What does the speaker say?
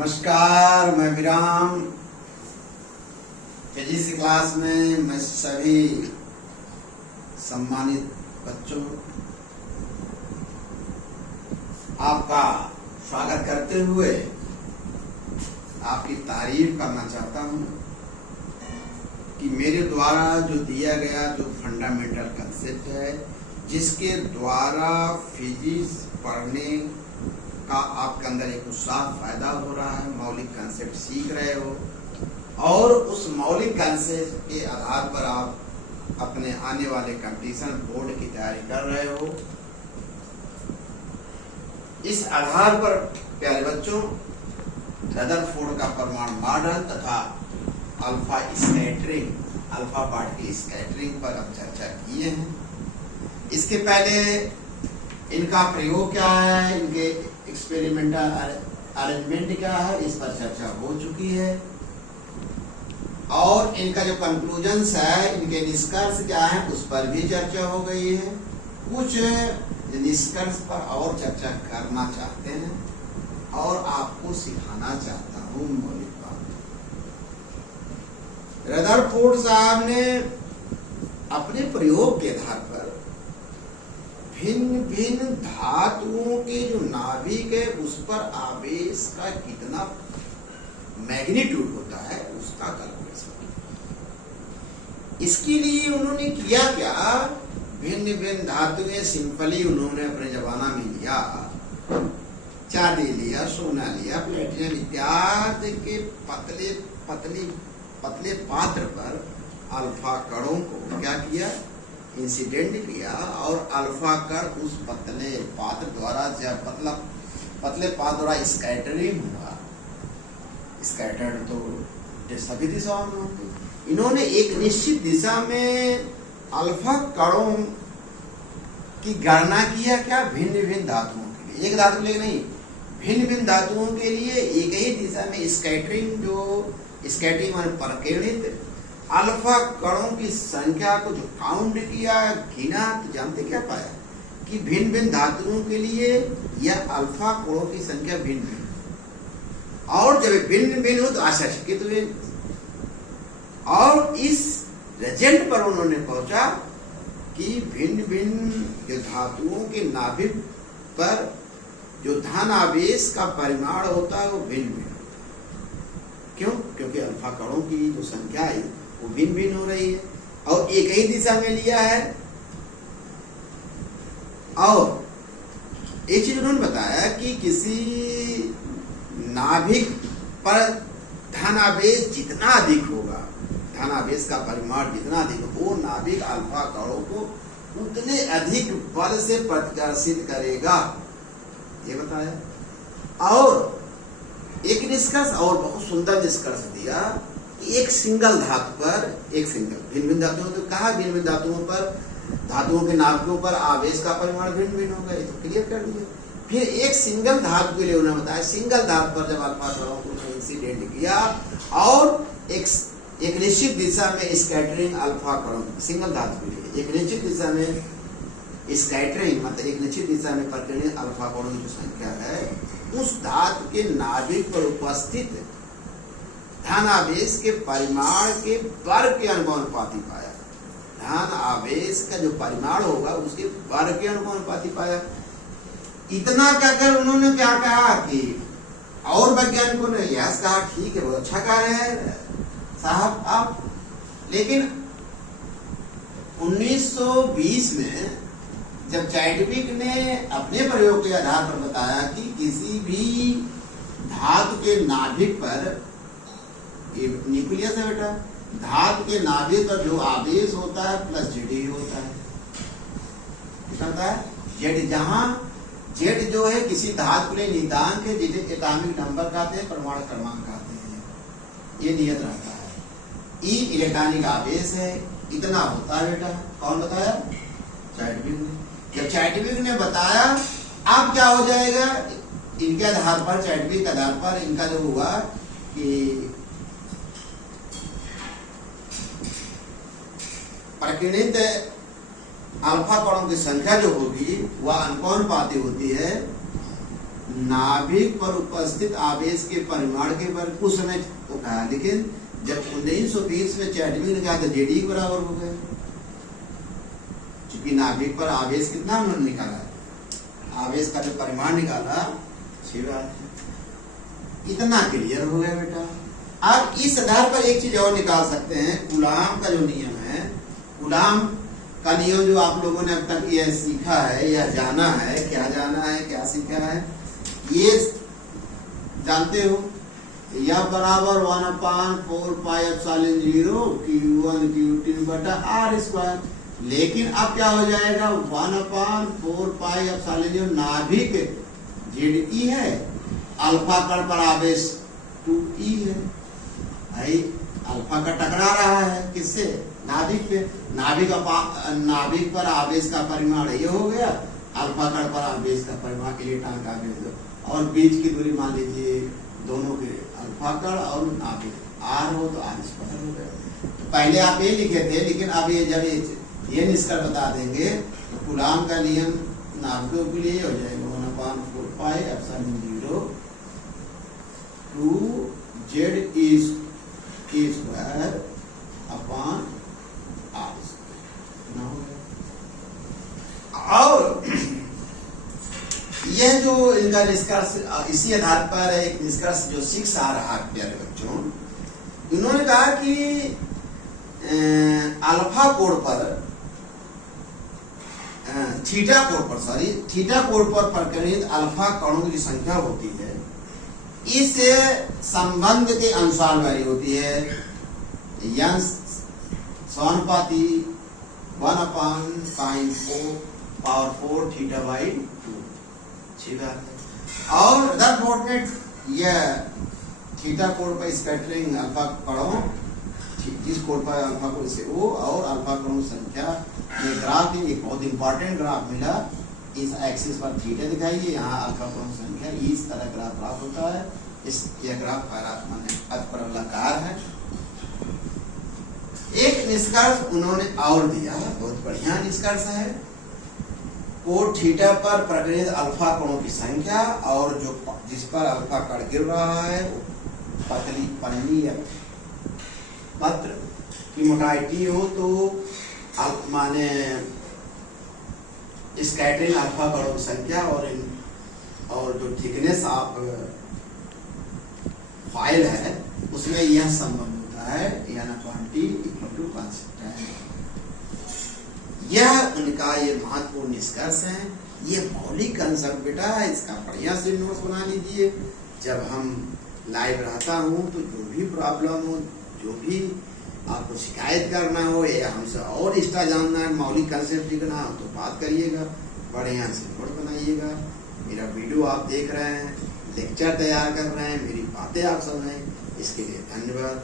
नमस्कार, मैं विराम। फिजिक्स क्लास में मैं सभी सम्मानित बच्चों आपका स्वागत करते हुए आपकी तारीफ करना चाहता हूं कि मेरे द्वारा जो दिया गया जो फंडामेंटल कंसेप्ट है, जिसके द्वारा फिजिक्स पढ़ने का आपके अंदर एक उत्साह पैदा हो रहा है, मौलिक कंसेप्ट सीख रहे हो और उस मौलिक कंसेप्ट के आधार पर आप अपने आने वाले कंपटीशन बोर्ड की तैयारी कर रहे हो। इस आधार पर प्यारे बच्चों, रदरफोर्ड का परमाणु मॉडल तथा alpha scattering, alpha particle scattering पर हम चर्चा किए हैं। इसके पहले इनका प्रयोग क्या है, इनके एक्सपेरिमेंटल अरेंजमेंट क्या है, इस पर चर्चा हो चुकी है और इनका जो कंक्लूजन्स है, इनके निष्कर्ष क्या है, उस पर भी चर्चा हो गई है। कुछ निष्कर्ष पर और चर्चा करना चाहते हैं और आपको सिखाना चाहता हूँ मौलिक बात। रदरफोर्ड साहब ने अपने प्रयोग के आधार पर भिन्न भिन्न धातुओं के जो नाभिक है उस पर आवेश का कितना मैग्नीट्यूड होता है उसका कैलकुलेशन। इसके लिए उन्होंने किया क्या, भिन्न भिन्न धातुएं सिंपली उन्होंने अपने जमाना में लिया, चांदी लिया, सोना लिया, प्लेटिनम इत्यादि के पतले पतले पतले पात्र पर अल्फा कणों को क्या किया, इंसिडेंट किया और अल्फा कण उस पतले पात्र द्वारा जब पतले पात्र द्वारा स्कैटरिंग हुआ, स्कैटर्ड तो ये सभी दिशाओं में होते। इन्होंने एक निश्चित दिशा में अल्फा कणों की गणना किया, क्या, भिन्न भिन्न धातुओं के लिए, एक धातु के लिए नहीं, भिन्न भिन्न धातुओं के लिए एक ही दिशा में स्कैटरिंग, जो स्कैटरिंग माने प्रकीर्णित अल्फा कणों की संख्या को जो काउंट किया, गिना, तो जानते क्या पाया कि भिन्न भिन्न धातुओं के लिए यह अल्फा कणों की संख्या भिन्न भिन्न, और जब भिन्न भिन्न हो तो आश्चर्यचकित हुए और इस रिजल्ट पर उन्होंने पहुंचा कि भिन्न भिन्न जो धातुओं के नाभिक पर जो धन आवेश का परिमाण होता है वो भिन्न भिन्न। क्यों? क्योंकि अल्फा कणों की जो संख्या है वो भिन्न भिन्न हो रही है और एक ही दिशा में लिया है। और एक चीज उन्होंने बताया कि किसी नाभिक पर धनावेश जितना अधिक होगा, धनावेश का परिमाण जितना अधिक हो, वो नाभिक अल्फा कणों को उतने अधिक बल से प्रतिकर्षित करेगा, ये बताया। और एक निष्कर्ष और बहुत सुंदर निष्कर्ष दिया कि एक सिंगल धातु पर, एक सिंगल भिन्न भिन्न धातुओं तो कहा, भिन्न भिन्न धातुओं पर धातुओं के नाभिकों पर आवेश का परिमाण भिन्न भिन्न होगा, ये तो क्लियर कर दिया। फिर एक सिंगल धातु के लिए उन्होंने बताया, सिंगल धातु पर जब अल्फा कणों को इंसिडेंट किया और एक निश्चित दिशा में स्कैटरिंग अल्फा कणों, सिंगल धातु के लिए एक निश्चित दिशा में स्कैटरिंग मतलब एक निश्चित दिशा में प्रकीर्णित अल्फा कणों की जो संख्या है, उस धातु के नाभिक पर उपस्थित धन आवेश के परिमाण के वर्ग के अनुपाती पाया। धन आवेश का जो परिमाण होगा उसके वर्ग के अनुपाती पाया। इतना कहकर उन्होंने क्या कहा कि और वैज्ञानिकों ने यह कहा, ठीक है, बहुत अच्छा कार्य है साहब आप, लेकिन 1920 में जब चैडविक ने अपने प्रयोग के आधार पर बताया कि किसी भी धातु के नाभिक पर, ये न्यूक्लियस है बेटा, धातु के नाभिक पर जो आवेश होता है प्लस जेड ही होता है, जेड, जहां जेड जो है किसी धातु के लिए नियतांक है, जिसे एटॉमिक नंबर कहते हैं, परमाणु क्रमांक कहते हैं, ये नियत रहता है। ई इलेक्ट्रॉनिक आवेश है, इतना होता है बेटा। कौन बताया? चैडविक ने। जब चैडविक ने बताया, अब क्या हो जाएगा, इनके आधार पर, चैडविक के आधार पर इनका जो हुआ कि प्रकीर्णित अल्फा कणों की संख्या जो होगी वह अनुपाती होती है नाभिक पर उपस्थित आवेश के परिमाण के बारे में उस समय वो कहा, लेकिन जब 1920 में चैडविक ने कहा तो जेडी बराबर हो गए, क्योंकि नाभिक पर आवेश कितना उन्होंने निकाला, आवेश का जो परिमाण निकाला, अच्छी बात है, इतना क्लियर हो गया बेटा। अब इस आधार पर एक चीज और निकाल सकते हैं, कूलाम का जो नियम है, कूलाम का नियम जो आप लोगों ने अब तक ये सीखा है या जाना है, क्या जाना है क्या सीखा है, ये जानते हो, यह बराबर 1/4πε0 Q1 Q2 बटा R स्क्वायर। लेकिन अब क्या हो जाएगा, 1/4πε0 नाभिक ZE है, अल्फा कण पर आवेश 2E है, भाई अल्फा का टकरा रहा है किससे, नाभिक पे, नाभिक पर आवेश का परिमाण ये हो गया, अल्फा कण पर आवेश का परिमाण, इलेक्ट्रॉन का आवेश, और बीच की दूरी मान लीजिए दोनों के, अल्फा कण और नाभिक, R हो तो R स्क्वायर हो गया। तो पहले आप ये लिखे थे, लेकिन अब ये जब ये निष्कर्ष बता देंगे तो कूलाम का नियम नाभिकों के लिए हो जाएगा 1/4πε0 2ZE square upon R square. और यह जो इनका निष्कर्ष, इसी आधार पर एक निष्कर्ष जो 6 आ रहा है प्यारे बच्चों, इन्होंने कहा कि अल्फा कोण पर, थीटा कोण पर परिकलित अल्फा कणों की संख्या होती है, इस संबंध के अनुसार वाली होती है, यंग समानुपाती 1/sin4 θ/2। और अदर नोट में यह थीटा कोण पर स्कैटरिंग अल्फा कणों, जिस कोण पर अल्फा कोण से वो और अल्फा कणों संख्या, ये ग्राफ एक बहुत इंपॉर्टेंट ग्राफ मिला, इस एक्सिस पर थीटा दिखाइए, यहाँ अल्फा कणों संख्या, इस तरह ग्राफ प्राप्त होता है। यह ग्राफ परवलयाकार है। एक निष्कर्ष उन्होंने और दिया, बहुत बढ़िया निष्कर्ष है, कोण थीटा पर प्रकटित अल्फा कणों की संख्या और जो जिस पर अल्फा कण गिर रहा है वो पतली पन्नी या पत्र की मोटाई T हो तो माने स्कैटरिंग अल्फा कणों की संख्या और जो थिकनेस ऑफ फाइल है उसमें यह संबंध होता है, यानी क्वांटिटी इक्वल टू कांस्टेंट। यह उनका ये महत्वपूर्ण निष्कर्ष है। ये मौलिक कंसेप्ट बेटा, इसका बढ़िया से नोट्स बना लीजिए। जब हम लाइव रहता हूँ तो जो भी प्रॉब्लम हो, जो भी आपको शिकायत करना हो या हमसे और एक्स्ट्रा जानना है, मौलिक कंसेप्ट लिखना हो तो बात करिएगा, बढ़िया से नोट बनाइएगा। मेरा वीडियो आप देख रहे हैं, लेक्चर तैयार कर रहे हैं, मेरी बातें आप सुन रहे हैं, इसके लिए धन्यवाद।